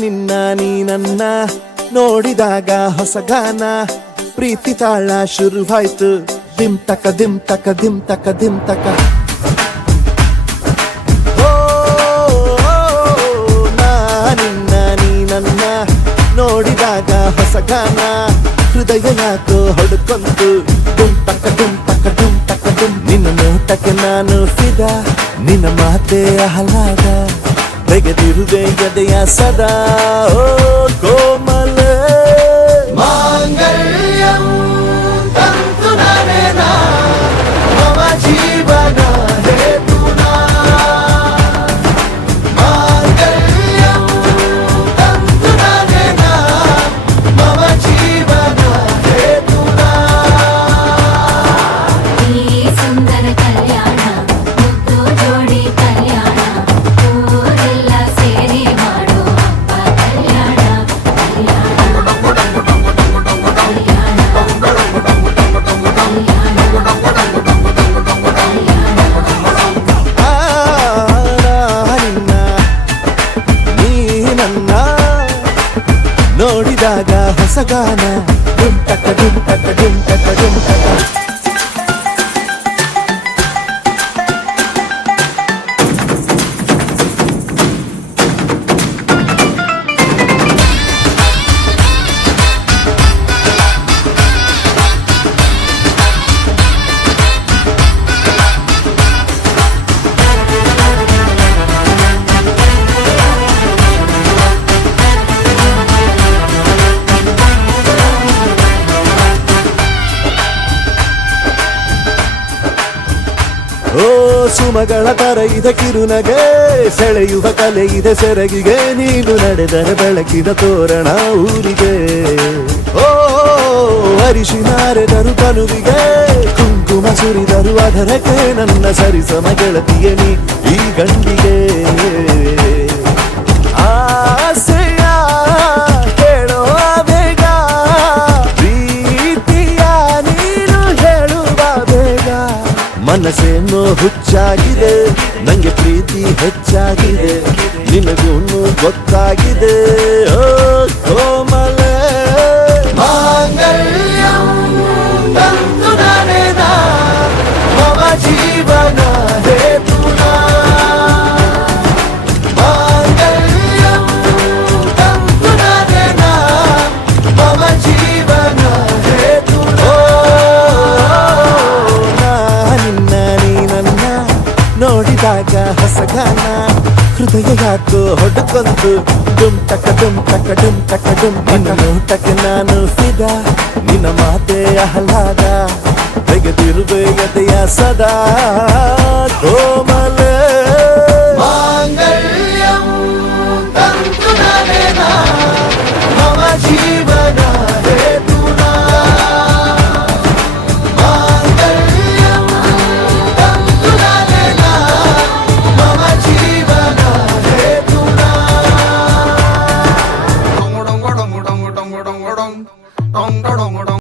ನಿನ್ನ ನೀ ನನ್ನ ನೋಡಿದಾಗ ಹೊಸಗಾನ ಪ್ರೀತಿ ತಾಳ ಶುರುವಾಯ್ತು ದಿಮ್ ತಕ ದಿಮ್ ತಕ ದಿಮ್ ತಕ ದಿಮ್ ತಕ ನಿನ್ನ ನೀ ನನ್ನ ನೋಡಿದಾಗ ಹೊಸಗಾನ ಹೃದಯ ಯಾಕೋ ಹೊಡ್ಕೊಂತು ಡುಮ್ ತಕ ಡುಮ್ ತಕ ಡುಮ್ ತಕ ಡುಮ್ ನಿನ್ನ ನೋಟಕ್ಕೆ ನಾನು ಫಿದಾ ನಿನ್ನ ಮಾತೆ ಆಹ್ಲಾದ ತೆಗೆದಿರುವೆ ಎದೆಯ ಸದಾ ಓ ಕೋಮಲ ಮಾಂಗಲ್ಯಂ ತಂತು ನರೇನಾ ಮಮ ಜೀವನ ಹೇತುನಾ ಮಾಂಗಲ್ಯಂ ತಂತು ನರೇನಾ ಮಮ ಜೀವನ ಹೇತುನಾ ಈ ಸುಂದರ ಕಲ್ಯಾಣ ಮುದ್ದು ಜೋಡಿ ಕಲ್ಯಾಣ ನೋಡಿದಾಗ ಹೊಸಗಾನ ಡುಮ್ ಟಕ ಡುಮ್ ಟಕ ಡುಮ್ ಟಕ ಡುಮ್ ಟಕ ಓ ಸುಮಗಳ ತರ ಇದ ಕಿರುನಗೆ ಸೆಳೆಯುವ ಕಲೆ ಇದೆ ಸೆರಗಿಗೆ ನೀನು ನಡೆದರೆ ಬೆಳಕಿನ ತೋರಣ ಊರಿಗೆ ಓ ಅರಿಶಿನಾರೆದರು ತನುವಿಗೆ ಕುಂಕುಮ ಸುರಿದರು ಅದರಕ್ಕೆ ನನ್ನ ಸರಿಸಮ ಗೆಳತಿಯ ನೀ ಈ ಗಂಡಿಗೆ ಆಸೆಯ ಹೇಳೋ ಬೇಗ ಪ್ರೀತಿಯ ನೀನು ಹೇಳುವ ಬೇಗ ಮನಸ್ಸೇನೋ ಹುಚ್ಚಾಗಿದೆ ನಂಗೆ ಪ್ರೀತಿ ಹೆಚ್ಚಾಗಿದೆ ನಿನಗೂನು ಗೊತ್ತಾಗಿದೆ ಓ ಕೋಮಲ ಮಾಂಗಲ್ಯಂ ತಂತು ನರೇನಾ ಮಮ ಜೀವನ ಹೇತುನಾ ಮಾಂಗಲ್ಯಂ ತಂತು ನರೇನಾ ಮಮ ಜೀವನ ಹೇತುನಾ ನೋಡಿದಾಗ ಹೊಸಗಾನ ಹೃದಯ ಯಾಕೋ ಹೊಡ್ಕೊಂತು ಡುಮ್ ಟಕ ಡುಮ್ ಟಕ ಡುಮ್ ಟಕ ಡುಮ್ ನಿನ್ನ ನೋಟಕ್ಕೆ ನಾನು ಫಿದಾ ನಿನ್ನ ಮಾತೆ ಆಹ್ಲಾದ ತೆಗೆದಿರುವೆ ಎದೆಯ ಸದಾ ಕೋಮ